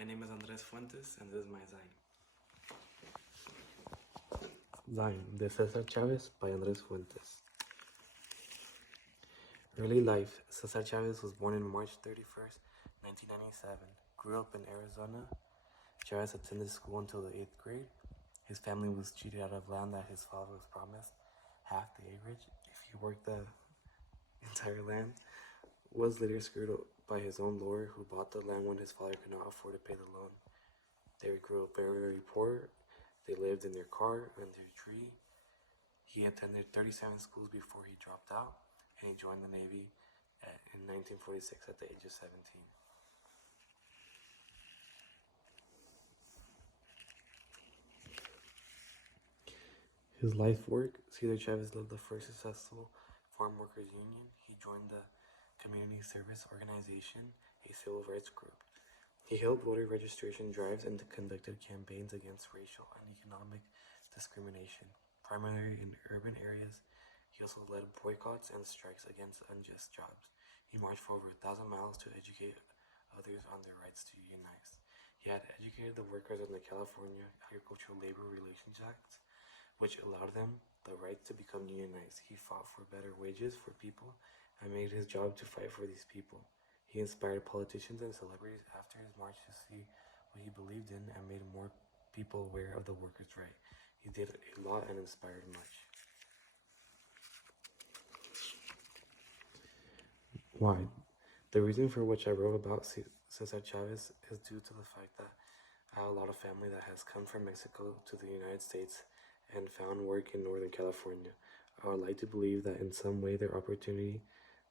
My name is Andres Fuentes, and this is my Zine. Zine, de Cesar Chavez by Andres Fuentes. Early life. Cesar Chavez was born on March 31st, 1997. Grew up in Arizona. Chavez attended school until the 8th grade. His family was cheated out of land that his father was promised half the acreage if he worked the entire land. Was later screwed up by his own lawyer who bought the land when his father could not afford to pay the loan. They grew up very, very poor. They lived in their car under a tree. He attended 37 schools before he dropped out, and he joined the Navy in 1946 at the age of 17. His life work. Cesar Chavez led the first successful farm workers union. He joined the Community Service Organization, a civil rights group. He held voter registration drives and conducted campaigns against racial and economic discrimination, primarily in urban areas. He also led boycotts and strikes against unjust jobs. He marched for over 1,000 miles to educate others on their rights to unionize. He had educated the workers on the California Agricultural Labor Relations Act, which allowed them the right to become unionized. He fought for better wages for people and made his job to fight for these people. He inspired politicians and celebrities after his march to see what he believed in and made more people aware of the workers' right. He did a lot and inspired much. Why? The reason for which I wrote about Cesar Chavez is due to the fact that I have a lot of family that has come from Mexico to the United States and found work in Northern California. I would like to believe that in some way their opportunity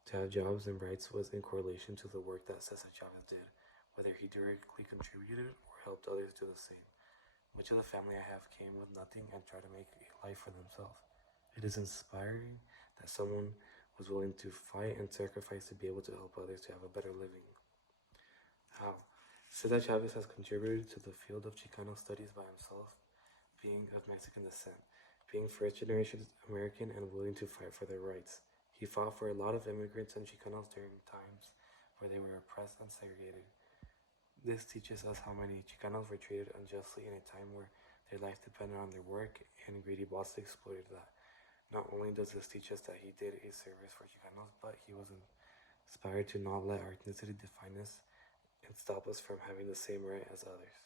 to have jobs and rights was in correlation to the work that Cesar Chavez did, whether he directly contributed or helped others do the same. Much of the family I have came with nothing and tried to make a life for themselves. It is inspiring that someone was willing to fight and sacrifice to be able to help others to have a better living. How? Cesar Chavez has contributed to the field of Chicano studies by himself, being of Mexican descent, being first-generation American and willing to fight for their rights. He fought for a lot of immigrants and Chicanos during times where they were oppressed and segregated. This teaches us how many Chicanos were treated unjustly in a time where their life depended on their work and greedy bosses exploited that. Not only does this teach us that he did a service for Chicanos, but he was inspired to not let our ethnicity define us and stop us from having the same right as others.